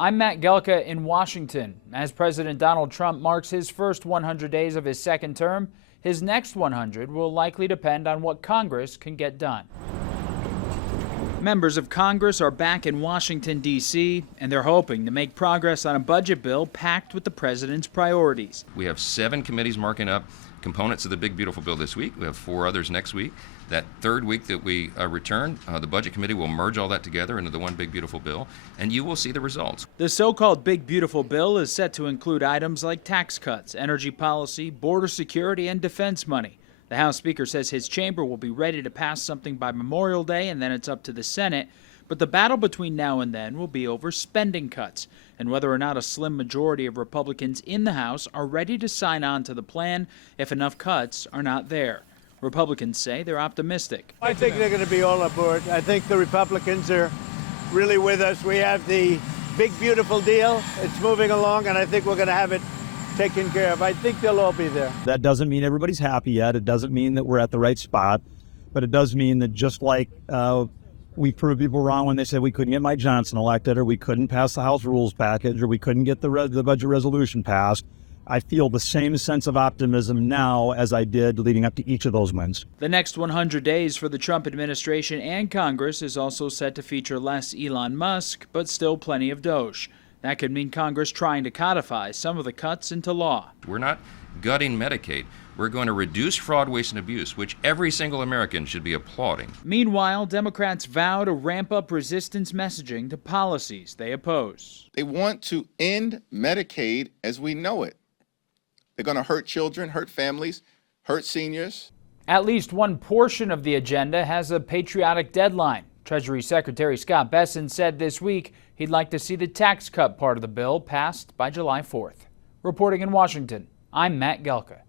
I'm Matt Gelka in Washington. As President Donald Trump marks his first 100 days of his second term, his next 100 will likely depend on what Congress can get done. Members of Congress are back in Washington, D.C., and they're hoping to make progress on a budget bill packed with the president's priorities. We have 7 committees marking up components of the big, beautiful bill this week. We have 4 others next week. That third week that we return, the Budget Committee will merge all that together into the one big, beautiful bill, and you will see the results. The so-called big, beautiful bill is set to include items like tax cuts, energy policy, border security, and defense money. The House Speaker says his chamber will be ready to pass something by Memorial Day, and then it's up to the Senate. But the battle between now and then will be over spending cuts and whether or not a slim majority of Republicans in the House are ready to sign on to the plan if enough cuts are not there. Republicans say they're optimistic. I think they're going to be all aboard. I think the Republicans are really with us. We have the big, beautiful deal. It's moving along, and I think we're going to have it taken care of. I think they'll all be there. That doesn't mean everybody's happy yet. It doesn't mean that we're at the right spot. But it does mean that just like we proved people wrong when they said we couldn't get Mike Johnson elected, or we couldn't pass the House rules package, or we couldn't get the budget resolution passed, I feel the same sense of optimism now as I did leading up to each of those wins. The next 100 days for the Trump administration and Congress is also set to feature less Elon Musk, but still plenty of Doge. That could mean Congress trying to codify some of the cuts into law. We're not gutting Medicaid. We're going to reduce fraud, waste, and abuse, which every single American should be applauding. Meanwhile, Democrats vow to ramp up resistance messaging to policies they oppose. They want to end Medicaid as we know it. They're going to hurt children, hurt families, hurt seniors. At least one portion of the agenda has a patriotic deadline. Treasury Secretary Scott Bessent said this week he'd like to see the tax cut part of the bill passed by July 4th. Reporting in Washington, I'm Matt Gelka.